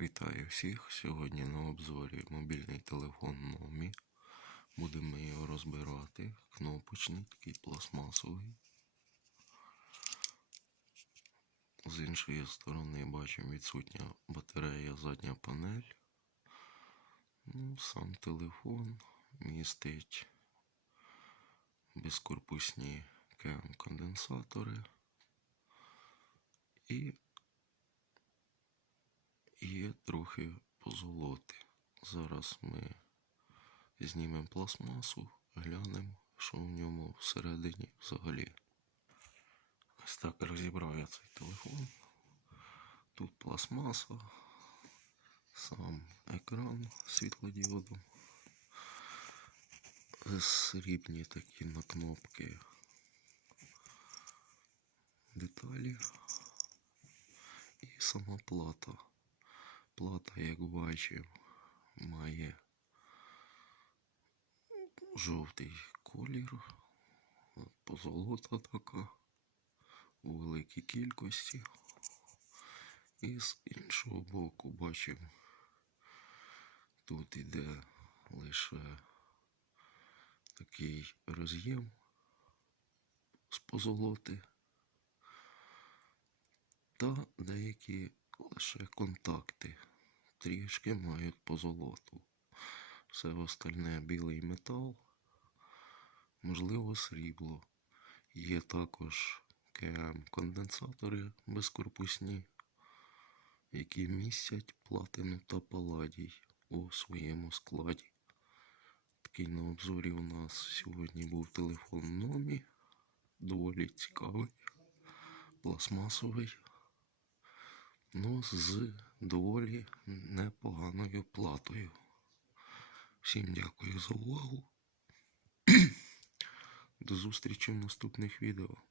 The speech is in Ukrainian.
Вітаю всіх! Сьогодні на обзорі мобільний телефон Номі. Будемо його розбирати. Кнопочний, такий пластмасовий. З іншої сторони бачимо відсутня батарея, задня панель. Ну, сам телефон містить безкорпусні КМ-конденсатори і є трохи позолоти. Зараз ми знімемо пластмасу, глянемо, що в ньому всередині взагалі. Ось так розібрав я цей телефон. Тут пластмаса, сам екран світлодіодом. Срібні такі на кнопки деталі і сама плата. Плата, як бачив, має жовтий колір, позолота така у великій кількості. І з іншого боку бачив, тут іде лише такий роз'єм з позолоти та деякі лише контакти трішки мають позолоту. Все остальне білий метал, можливо, срібло. Є також КМ-конденсатори безкорпусні, які містять платину та паладій у своєму складі. Такий на обзорі у нас сьогодні був телефон Номі. Доволі цікавий, пластмасовий. Ну, з доволі непоганою платою. Всім дякую за увагу. До зустрічі в наступних відео.